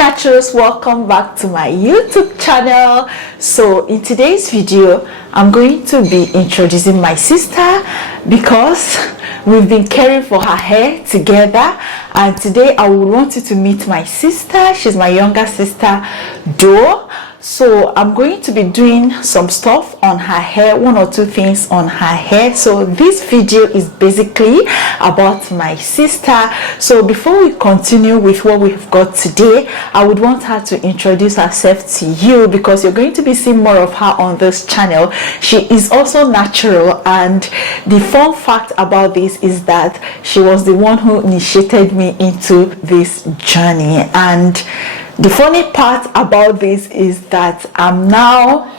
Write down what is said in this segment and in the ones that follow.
Naturals, welcome back to my YouTube channel. So in today's video I'm going to be introducing my sister because we've been caring for her hair together, and today I would want you to meet my sister. She's my younger sister, Do. So I'm going to be doing some stuff on her hair, one or two things on her hair. So this video is basically about my sister. So before we continue with what we've got today, I would want her to introduce herself to you because you're going to be seeing more of her on this channel. She is also natural, and the fun fact about this is that she was the one who initiated me into this journey. And the funny part about this is that I'm now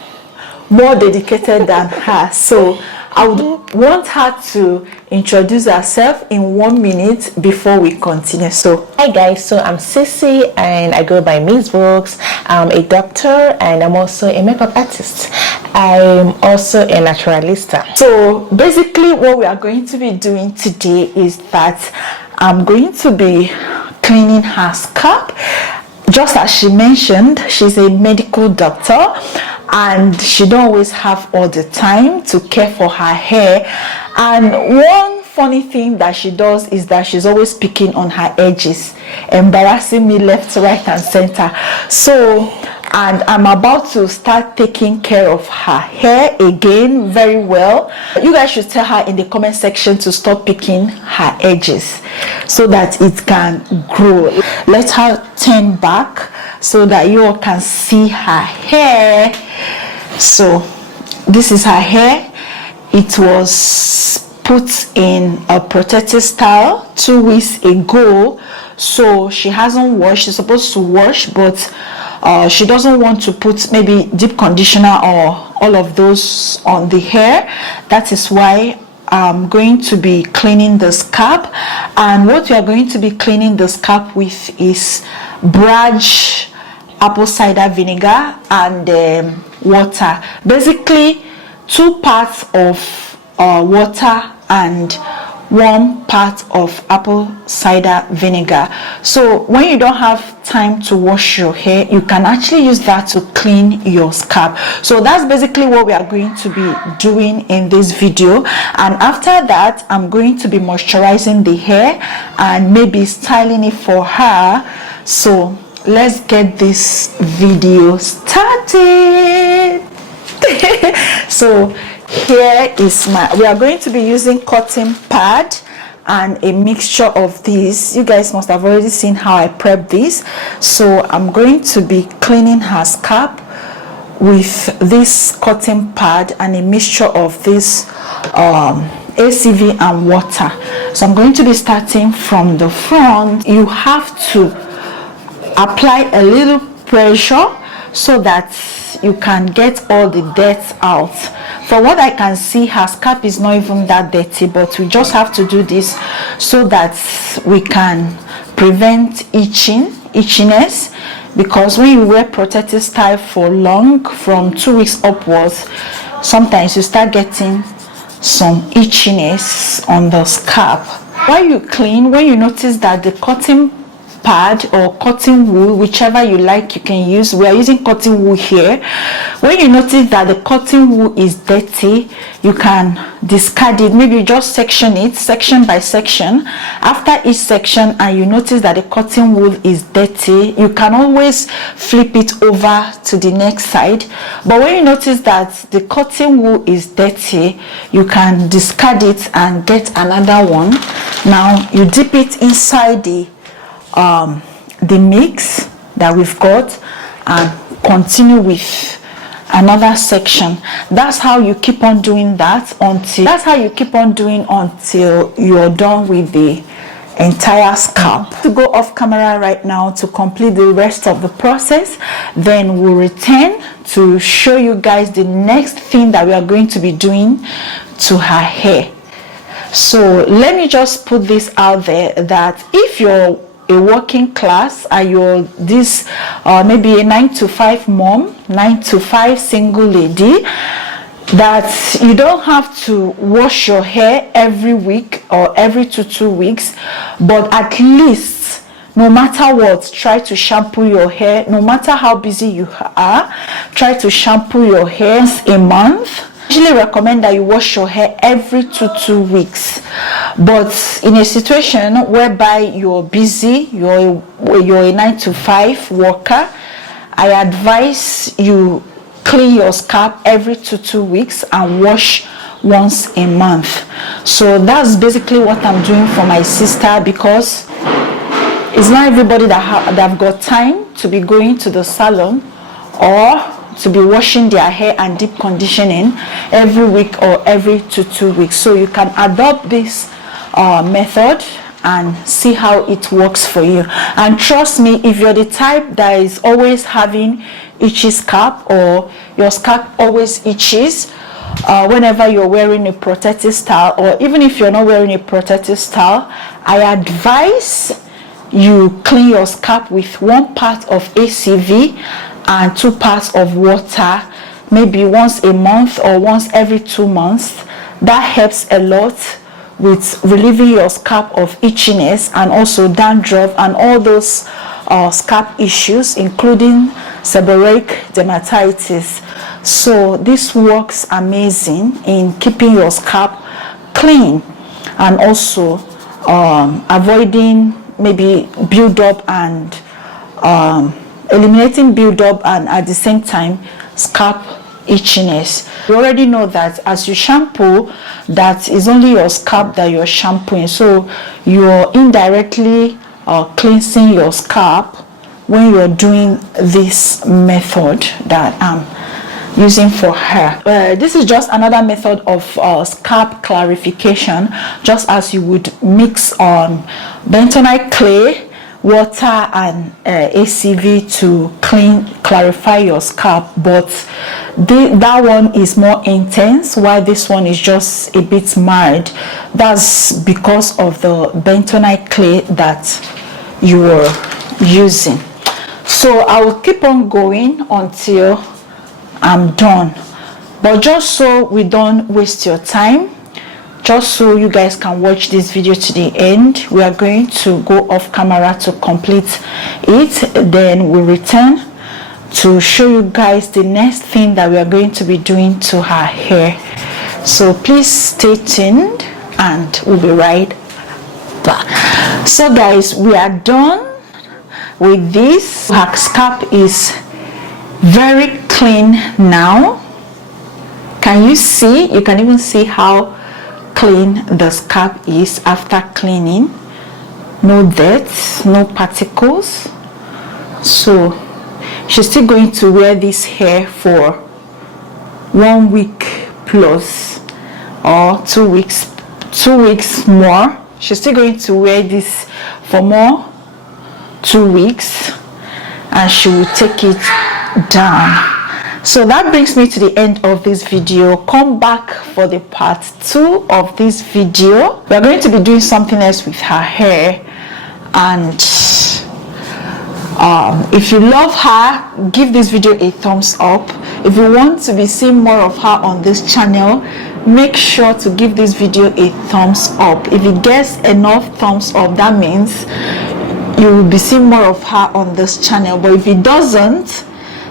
more dedicated than her. So I would want her to introduce herself in 1 minute before we continue. So hi guys, so I'm Sissy and I go by Miss Brooks. I'm a doctor and I'm also a makeup artist. I'm also a naturalista. So basically what we are going to be doing today is that I'm going to be cleaning her scalp. Just as she mentioned, she's a medical doctor and she don't always have all the time to care for her hair. And one funny thing that she does is that she's always picking on her edges, embarrassing me left, right and center. So, and I'm about to start taking care of her hair again very well. You guys should tell her in the comment section to stop picking her edges so that it can grow. Let her turn back so that you all can see her hair. So this is her hair. It was put in a protective style 2 weeks ago, so she hasn't washed. She's supposed to wash, but she doesn't want to put maybe deep conditioner or all of those on the hair. That is why I'm going to be cleaning the scalp, and what we are going to be cleaning the scalp with is Braj apple cider vinegar and water. Basically 2 parts of water and 1 part of apple cider vinegar. So when you don't have time to wash your hair, you can actually use that to clean your scalp. So that's basically what we are going to be doing in this video. And after that, I'm going to be moisturizing the hair and maybe styling it for her. So let's get this video started. So here is we are going to be using cotton pad and a mixture of these. You guys must have already seen how I prep this. So I'm going to be cleaning her scalp with this cotton pad and a mixture of this ACV and water. So I'm going to be starting from the front. You have to apply a little pressure so that you can get all the dirt out. For what I can see, her scalp is not even that dirty, but we just have to do this so that we can prevent itchiness, because when you wear protective style for long, from 2 weeks upwards, sometimes you start getting some itchiness on the scalp. While you clean, when you notice that the cotton pad or cotton wool, whichever you like, you can use. We are using cotton wool here. When you notice that the cotton wool is dirty, you can discard it. Maybe you just section it section by section. After each section and you notice that the cotton wool is dirty, you can always flip it over to the next side. But when you notice that the cotton wool is dirty, you can discard it and get another one. Now you dip it inside the mix that we've got and continue with another section. That's how you keep on doing that until you're done with the entire scalp. To go off camera right now to complete the rest of the process, then we'll return to show you guys the next thing that we are going to be doing to her hair. So let me just put this out there that if you're a working class, are you this maybe a 9-to-5 mom, 9-to-5 single lady, that you don't have to wash your hair every week or every 2 weeks, but at least no matter what, try to shampoo your hair. No matter how busy you are, try to shampoo your hair once a month. I usually recommend that you wash your hair every 2 weeks, but in a situation whereby you're busy, you're a 9-to-5 worker, I advise you clean your scalp every 2 weeks and wash once a month. So that's basically what I'm doing for my sister, because it's not everybody that have got time to be going to the salon or to be washing their hair and deep conditioning every week or every 2 weeks. So you can adopt this method and see how it works for you. And trust me, if you're the type that is always having itchy scalp, or your scalp always itches whenever you're wearing a protective style, or even if you're not wearing a protective style, I advise you clean your scalp with 1 part of ACV and 2 parts of water, maybe once a month or once every 2 months. That helps a lot with relieving your scalp of itchiness and also dandruff and all those scalp issues, including seborrheic dermatitis. So this works amazing in keeping your scalp clean and also avoiding maybe build-up and eliminating build-up, and at the same time scalp itchiness. You already know that as you shampoo, that is only your scalp that you're shampooing, so you're indirectly cleansing your scalp when you're doing this method that I'm using for her. This is just another method of scalp clarification, just as you would mix on bentonite clay, water and ACV to clarify your scalp, but that one is more intense, while this one is just a bit mild. That's because of the bentonite clay that you are using. So I will keep on going until I'm done, but just so we don't waste your time, just so you guys can watch this video to the end, we are going to go off camera to complete it. Then we'll return to show you guys the next thing that we are going to be doing to her hair. So please stay tuned and we'll be right back. So guys, we are done with this. Her scalp is very clean now. Can you see? You can even see how clean the scalp is after cleaning. No dirt, no particles. So she's still going to wear this hair for 1 week plus, or 2 weeks, 2 weeks more. She's still going to wear this for more 2 weeks, and she will take it down. So that brings me to the end of this video. Come back for the part 2 of this video. We are going to be doing something else with her hair, and if you love her, give this video a thumbs up. If you want to be seeing more of her on this channel, make sure to give this video a thumbs up. If it gets enough thumbs up, that means you will be seeing more of her on this channel. But if it doesn't,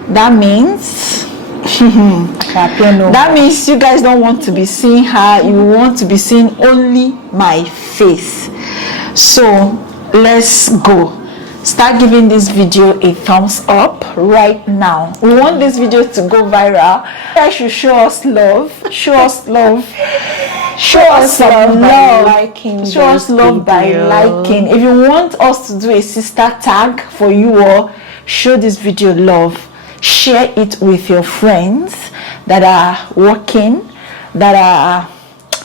that means that means you guys don't want to be seeing her. You want to be seeing only my face. So let's go. Start giving this video a thumbs up right now. We want this video to go viral. You guys should show us love. Show us love. Show us some love. Show us love by liking. If you want us to do a sister tag for you all, show this video love. Share it with your friends that are working, that are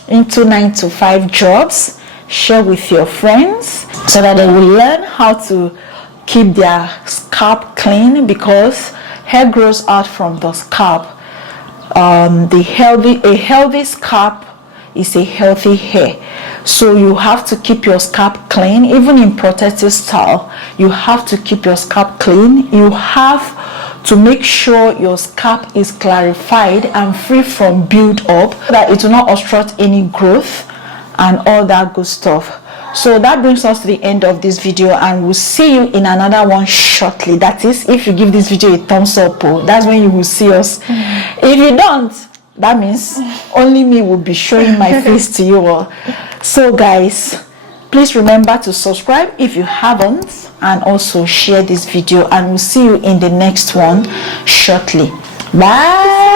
into 9-to-5 jobs. Share with your friends so that they will learn how to keep their scalp clean, because hair grows out from the scalp. A healthy scalp is a healthy hair. So you have to keep your scalp clean. Even in protective style, you have to keep your scalp clean. You have to make sure your scalp is clarified and free from build up, so that it will not obstruct any growth and all that good stuff. So that brings us to the end of this video, and we'll see you in another one shortly. That is, if you give this video a thumbs up, that's when you will see us. If you don't, that means only me will be showing my face to you all. So guys, please remember to subscribe if you haven't, and also share this video, and we'll see you in the next one shortly. Bye.